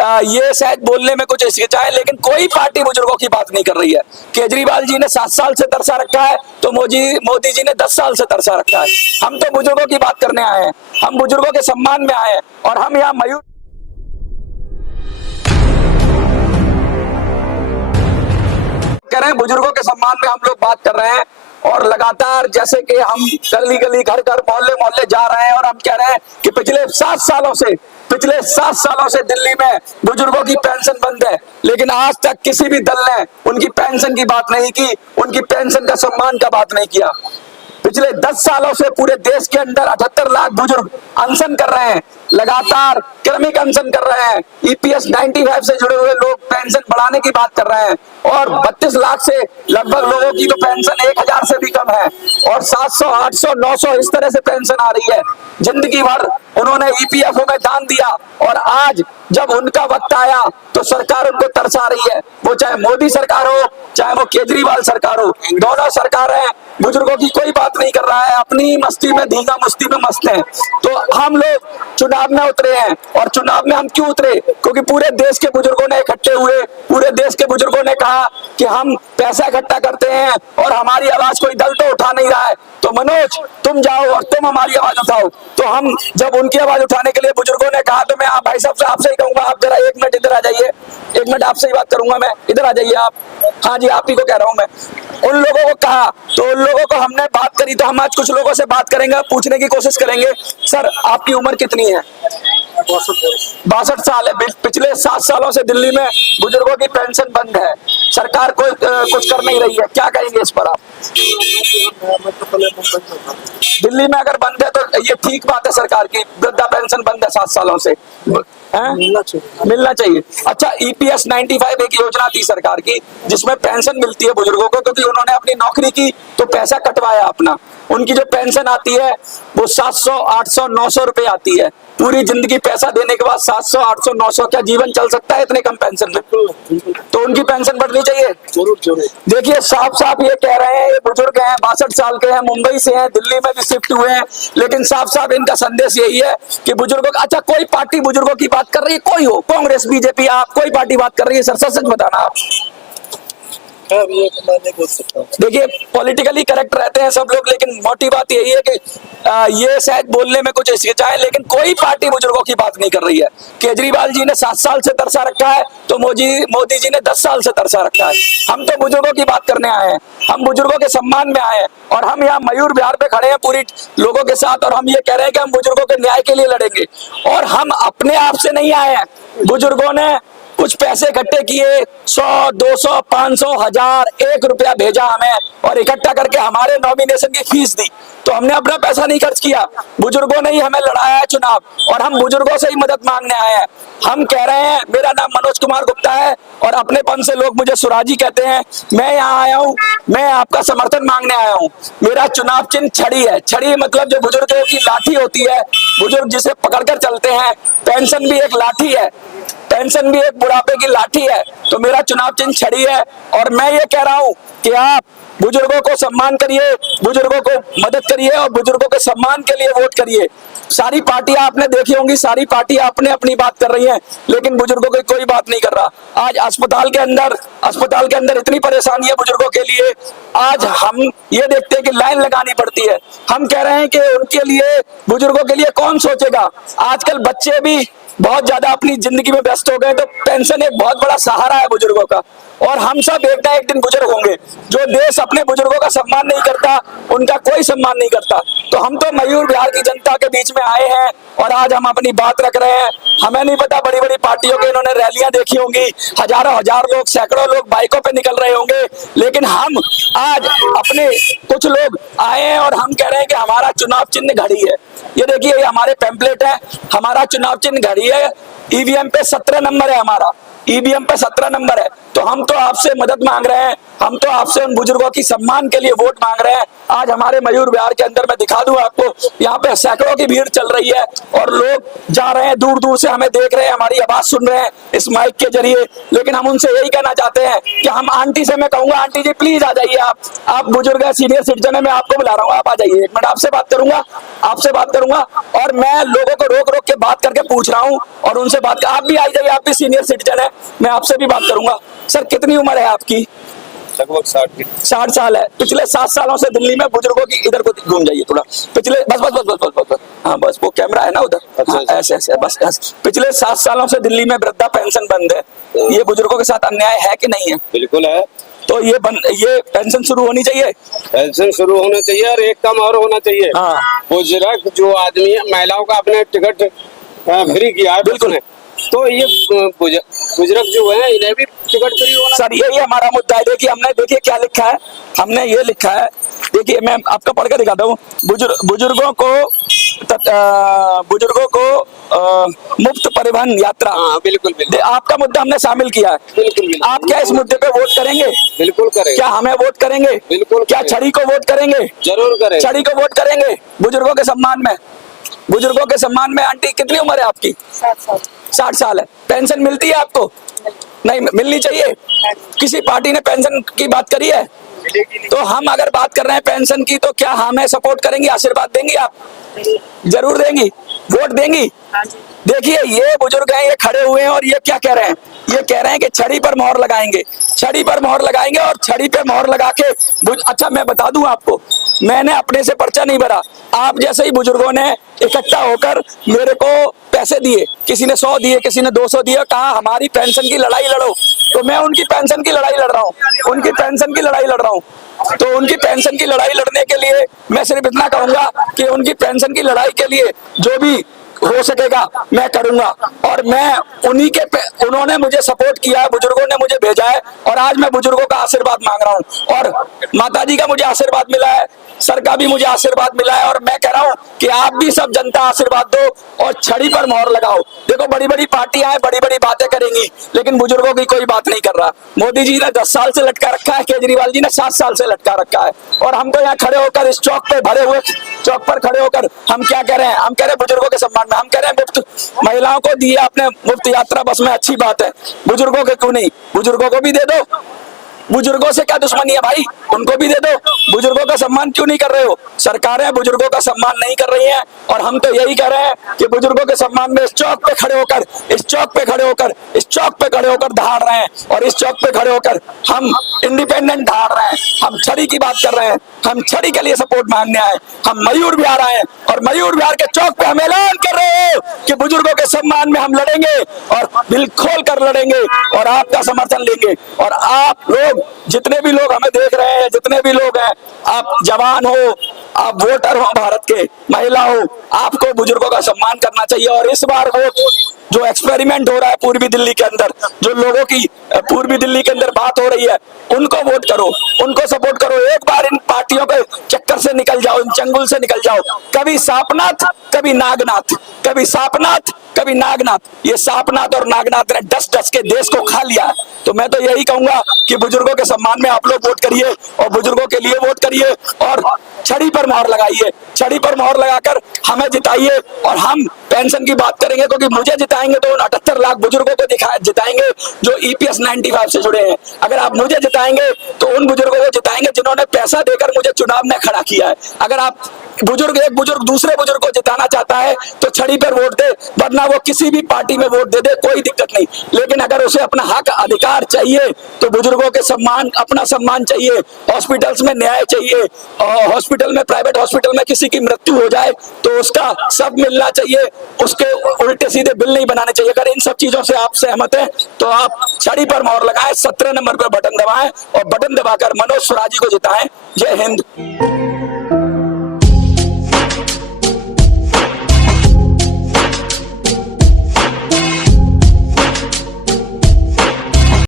ये शायद बोलने में कुछ हिचकिचाए, लेकिन कोई पार्टी बुजुर्गों की बात नहीं कर रही है। केजरीवाल जी ने 7 साल से तरसा रखा है, तो मोदी जी ने 10 साल से तरसा रखा है। हम तो बुजुर्गों की बात करने आए हैं, हम बुजुर्गों के सम्मान में आए हैं, और हम यहाँ मयूर कह रहे हैं, बुजुर्गों के सम्मान में हम लोग बात कर रहे हैं। और लगातार जैसे कि हम गली गली घर घर मोहल्ले मोहल्ले जा रहे हैं, और हम कह रहे हैं कि पिछले 7 सालों से दिल्ली में बुजुर्गों की पेंशन बंद है, लेकिन आज तक किसी भी दल ने उनकी पेंशन की बात नहीं की, उनकी पेंशन का सम्मान का बात नहीं किया। पिछले 10 सालों से पूरे देश के अंदर 78 लाख बुजुर्ग अनशन कर रहे हैं, लगातार क्रमिक अनशन कर रहे हैं। EPS 95 से जुड़े हुए लोग पेंशन बढ़ाने की बात कर रहे हैं, और 32 लाख से लगभग लोगों की तो पेंशन 1000 से भी कम है, और 700, 800, 900 इस तरह से पेंशन आ रही है। जिंदगी भर उन्होंने EPFO में दान दिया, और आज जब उनका वक्त आया तो सरकार उनको तरसा रही है। वो चाहे मोदी सरकार हो, चाहे वो केजरीवाल सरकार हो, दोनों सरकारें बुजुर्गों की कोई बात नहीं कर रहा है, अपनी मस्ती में धींगा मस्ती में मस्त हैं। तो हम लोग चुनाव में उतरे हैं, और चुनाव में हम क्यों उतरे? क्योंकि पूरे देश के बुजुर्गों ने इकट्ठे हुए, पूरे देश के बुजुर्गों ने कहा कि हम पैसा इकट्ठा करते हैं और हमारी आवाज कोई दल तो उठा नहीं रहा है, तो मनोज तुम जाओ और तुम हमारी आवाज उठाओ। तो हम जब उनकी आवाज उठाने के लिए बुजुर्गों ने कहा, तो मैं भाई साहब से आपसे ही कहूंगा, आप जरा 1 मिनट इधर आ जाइए, 1 मिनट आपसे ही बात करूंगा मैं, इधर आ जाइए आप। हाँ जी, आप ही को कह रहा हूं मैं। उन लोगों को कहा, तो उन लोगों को हमने बात करी, तो हम आज कुछ लोगों से बात करेंगे, पूछने की कोशिश करेंगे। सर, आपकी उम्र कितनी है? 62 साल है। पिछले 7 सालों से दिल्ली में बुजुर्गों की पेंशन बंद है, सरकार कोई कुछ कर नहीं रही है, क्या कहेंगे इस पर आप? दिल्ली में अगर बंद है तो ये ठीक बात है, सरकार की वृद्धा पेंशन बंद है 7 सालों से, मिलना चाहिए। अच्छा, EPS 95 एक योजना थी सरकार की, जिसमें पेंशन मिलती है बुजुर्गों को, क्योंकि उन्होंने अपनी नौकरी की तो पैसा कटवाया अपना। उनकी जो पेंशन आती है वो 700, 800, 900 रुपए आती है। पूरी जिंदगी पैसा देने के बाद 700, 800, 900, क्या जीवन चल सकता है इतने कम पेंशन में? तो उनकी पेंशन बढ़नी चाहिए। जरूर। देखिए, साफ साफ ये कह रहे हैं, ये बुजुर्ग हैं, 62 साल के हैं, मुंबई से हैं, दिल्ली में भी शिफ्ट हुए हैं, लेकिन साफ साफ इनका संदेश यही है कि बुजुर्गों का, अच्छा कोई पार्टी बुजुर्गों की बात कर रही है, कोई हो, कांग्रेस, BJP, आप कोई पार्टी बात कर रही है? सर सच बताना आप। देखिए, पॉलिटिकली करेक्ट रहते हैं सब लोग, लेकिन मोटी बात यही है कि ये शायद बोलने में कुछ हिचकिचाए, लेकिन कोई पार्टी बुजुर्गों की बात नहीं कर रही है। केजरीवाल जी ने 7 साल से तरसा रखा है, तो मोदी जी ने 10 साल से तरसा रखा है। हम तो बुजुर्गों की बात करने आए हैं, हम बुजुर्गों के सम्मान में आए हैं, और हम यहाँ मयूर विहार पे खड़े हैं पूरी लोगों के साथ, और हम ये कह रहे हैं कि हम बुजुर्गों के न्याय के लिए लड़ेंगे। और हम अपने आप से नहीं आए हैं, बुजुर्गों ने कुछ पैसे इकट्ठे किए, 100, 200, 500, 1000, 1 रुपया भेजा हमें, और इकट्ठा करके हमारे नॉमिनेशन की फीस दी। तो हमने अपना पैसा नहीं खर्च किया, बुजुर्गों ने ही हमें लड़ाया है चुनाव, और हम बुजुर्गों से ही मदद मांगने आए हैं। हम कह रहे हैं, मेरा नाम मनोज कुमार गुप्ता है, और अपनेपन से लोग मुझे सुराजी कहते हैं। मैं यहाँ आया हूँ, मैं आपका समर्थन मांगने आया हूँ। मेरा चुनाव चिन्ह छड़ी है। छड़ी मतलब जो बुजुर्गों की लाठी होती है, बुजुर्ग जिसे पकड़कर चलते हैं। पेंशन भी एक लाठी है, पेंशन भी एक बुढ़ापे की लाठी है, तो मेरा चुनाव चिन्ह छड़ी है। और मैं ये कह रहा हूं कि आप बुजुर्गों को सम्मान करिए, बुजुर्गों को मदद करिए, और बुजुर्गों के सम्मान के लिए वोट करिए। सारी पार्टियां आपने देखी होंगी, सारी पार्टियां अपने अपनी बात कर रही हैं, लेकिन बुजुर्गों की कोई बात नहीं कर रहा। आज अस्पताल के अंदर इतनी परेशानी है बुजुर्गों के लिए, आज हम ये देखते हैं कि लाइन लगानी पड़ती है। हम कह रहे हैं कि उनके लिए, बुजुर्गों के लिए कौन सोचेगा? आजकल बच्चे भी बहुत ज्यादा अपनी जिंदगी में व्यस्त हो गए, तो पेंशन एक बहुत बड़ा सहारा है बुजुर्गों का। और हम सब एक ना एक दिन बुजुर्ग होंगे। जो देश अपने बुजुर्गों का सम्मान नहीं करता, उनका कोई सम्मान नहीं करता। तो हम तो मयूर विहार की जनता के बीच में आए हैं, और आज हम अपनी बात रख रहे हैं। हमें नहीं पता, बड़ी बड़ी पार्टियों के इन्होंने रैलियां देखी होंगी, हजारों हजार लोग, सैकड़ों लोग बाइकों पे निकल रहे होंगे, लेकिन हम आज अपने कुछ लोग आए हैं, और हम कह रहे हैं कि हमारा चुनाव चिन्ह घड़ी है। ये देखिए, ये हमारे पैम्पलेट है, हमारा चुनाव चिन्ह घड़ी है। EVM पे 17 नंबर है हमारा, EVM पे 17 नंबर है। तो हम तो आपसे मदद मांग रहे हैं, हम तो आपसे उन बुजुर्गों की सम्मान के लिए वोट मांग रहे हैं। आज हमारे मयूर विहार के अंदर मैं दिखा दूं आपको, यहाँ पे सैकड़ों की भीड़ चल रही है, और लोग जा रहे हैं, दूर दूर से हमें देख रहे हैं, हमारी आवाज सुन रहे हैं इस माइक के जरिए। लेकिन हम उनसे यही कहना चाहते हैं कि हम आंटी से, मैं कहूंगा आंटी जी प्लीज आ जाइए, आप बुजुर्ग है, सीनियर सिटीजन है, मैं आपको बुला रहा हूँ, आप आ जाइए, 1 मिनट आपसे बात करूंगा। और मैं लोगों को रोक रोक के बात करके पूछ रहा हूँ, और उनसे बात, आप भी आ जाइए, आप भी सीनियर सिटीजन है, मैं आपसे भी बात करूंगा। सर कितनी उम्र है आपकी? लगभग 60 साल है। पिछले 7 सालों से दिल्ली में बुजुर्गों की, इधर को घूम जाइए थोड़ा, पिछले बस बस बस बस बस बस, हाँ बस, वो कैमरा है ना उधर, हाँ, ऐसे ऐसे बस बस। पिछले 7 सालों से दिल्ली में वृद्धा पेंशन बंद है, ये बुजुर्गों के साथ अन्याय है कि नहीं है? बिल्कुल है। तो ये पेंशन शुरू होनी चाहिए, पेंशन शुरू होना चाहिए, और एक काम और होना चाहिए, हाँ बुजुर्ग जो आदमी है, महिलाओं का आपने टिकट फ्री किया है बिल्कुल, तो ये बुजुर्ग जो है इन्हें भी टिकट फ्री होना। सर यही हमारा मुद्दा है। देखिए हमने, देखिए क्या लिखा है, हमने ये लिखा है, देखिए मैं आपको पढ़ कर दिखाता हूँ। बुजुर्गों को मुफ्त परिवहन यात्रा, हाँ बिल्कुल बिल्कुल, आपका मुद्दा हमने शामिल किया है। बिल्कुल बिल्कुल। आप क्या इस मुद्दे पे वोट करेंगे? बिल्कुल करेंगे। क्या हमें वोट करेंगे? बिल्कुल। क्या छड़ी को वोट करेंगे? जरूर करेंगे। छड़ी को वोट करेंगे बुजुर्गों के सम्मान में, बुजुर्गों के सम्मान में। आंटी कितनी उम्र है आपकी? 60 साल है। पेंशन मिलती है आपको? नहीं मिलनी चाहिए। किसी पार्टी ने पेंशन की बात करी है? तो हम अगर बात कर रहे हैं पेंशन की, तो क्या हमें सपोर्ट करेंगी, आशीर्वाद देंगी आप? जरूर देंगी, वोट देंगी। देखिए ये बुजुर्ग हैं, ये खड़े हुए हैं और ये क्या कह रहे हैं? ये कह रहे हैं कि छड़ी पर मोहर लगाएंगे, छड़ी पर मोहर लगाएंगे, और छड़ी पे मोहर लगा के अच्छा मैं बता दूं आपको, मैंने अपने से पर्चा नहीं भरा, आप जैसे ही बुजुर्गों ने इकट्ठा होकर मेरे को पैसे दिए, किसी ने 100 दिए, किसी ने 200 दिए, कहा हमारी पेंशन की लड़ाई लड़ो, तो मैं उनकी पेंशन की लड़ाई लड़ रहा हूँ, उनकी पेंशन की लड़ाई लड़ रहा हूँ। तो उनकी पेंशन की लड़ाई लड़ने के लिए मैं सिर्फ इतना कहूंगा कि उनकी पेंशन की लड़ाई के लिए जो भी हो सकेगा मैं करूंगा, और मैं उन्होंने मुझे सपोर्ट किया है, बुजुर्गों ने मुझे भेजा है, और आज मैं बुजुर्गों का आशीर्वाद मांग रहा हूं, और माताजी का मुझे आशीर्वाद मिला है, सर का भी मुझे आशीर्वाद मिला है, और मैं कह रहा हूं कि आप भी सब जनता आशीर्वाद दो और छड़ी पर मोहर लगाओ। देखो बड़ी बड़ी पार्टियां हैं, बड़ी बड़ी बातें करेंगी, लेकिन बुजुर्गों की कोई बात नहीं कर रहा। मोदी जी ने 10 साल से लटका रखा है, केजरीवाल जी ने 7 साल से लटका रखा है, और हम तो यहाँ खड़े होकर इस चौक पे, भरे हुए चौक पर खड़े होकर हम क्या कह रहे हैं? हम कह रहे हैं बुजुर्गों के सम्मान में, हम कह रहे हैं मुफ्त महिलाओं को दी आपने मुफ्त यात्रा बस में, अच्छी बात है, बुजुर्गों के क्यों नहीं? बुजुर्गों को भी दे दो। बुजुर्गों से क्या दुश्मनी है भाई? उनको भी दे दो। बुजुर्गों का सम्मान क्यों नहीं कर रहे हो? सरकारें बुजुर्गों का सम्मान नहीं कर रही हैं, और हम तो यही कह रहे हैं कि बुजुर्गों के सम्मान में इस चौक पे खड़े होकर, इस चौक पे खड़े होकर, इस चौक पे खड़े होकर दहाड़ रहे हैं, और इस चौक पे खड़े होकर हम इंडिपेंडेंट दहाड़ रहे हैं, हम छड़ी की बात कर रहे हैं, हम छड़ी के लिए सपोर्ट मांगने आए, हम मयूर विहार आए, और मयूर विहार के चौक पे हम ऐलान कर रहे हैं कि बुजुर्गों के सम्मान में हम लड़ेंगे, और दिल खोल कर लड़ेंगे, और आपका समर्थन लेंगे। और आप लोग, जितने भी लोग हमें देख रहे हैं, जितने भी लोग हैं, आप जवान हो, आप वोटर हो, भारत के महिला हो, आपको बुजुर्गों का सम्मान करना चाहिए। और इस बार वोट जो एक्सपेरिमेंट हो रहा है पूर्वी दिल्ली के अंदर, जो लोगों की पूर्वी दिल्ली के अंदर बात हो रही है, उनको वोट करो, उनको सपोर्ट करो। एक बार इन पार्टियों के चक्कर से निकल जाओ, इन चंगुल से निकल जाओ। कभी सापनाथ, कभी नागनाथ, कभी सापनाथ, कभी नागनाथ। ये सापनाथ और नागनाथ ने डस डस के देश को खा लिया। तो मैं तो यही कहूंगा कि बुजुर्गों के सम्मान में आप लोग वोट करिए, और बुजुर्गों के लिए वोट करिए, और छड़ी पर मोहर लगाइए, छड़ी पर मोहर लगाकर हमें जिताइए। और हम पेंशन की बात करेंगे, क्योंकि मुझे जिताएंगे तो उन 78 लाख बुजुर्गों को जिताएंगे जो EPS 95 से जुड़े हैं। अगर आप मुझे जिताएंगे तो उन बुजुर्गों को जिताएंगे जिन्होंने पैसा देकर मुझे चुनाव में खड़ा किया है। अगर आप एक बुजुर्ग दूसरे बुजुर्ग को जिताना चाहता है तो छड़ी पर वोट दे, वरना वो किसी भी पार्टी में वोट दे दे, कोई दिक्कत नहीं। लेकिन अगर उसे अपना हक अधिकार चाहिए तो बुजुर्गों के सम्मान, अपना सम्मान चाहिए, हॉस्पिटल्स में न्याय चाहिए, हॉस्पिटल में, प्राइवेट हॉस्पिटल में किसी की मृत्यु हो जाए तो उसका सब मिलना चाहिए, उसके उल्टे सीधे बिल नहीं बनाने चाहिए। अगर इन सब चीजों से आप सहमत हैं तो आप छड़ी पर मोहर लगाएं, 17 नंबर पर बटन दबाएं, और बटन दबाकर मनोज स्वराज जी को जिताएं। जय हिंद।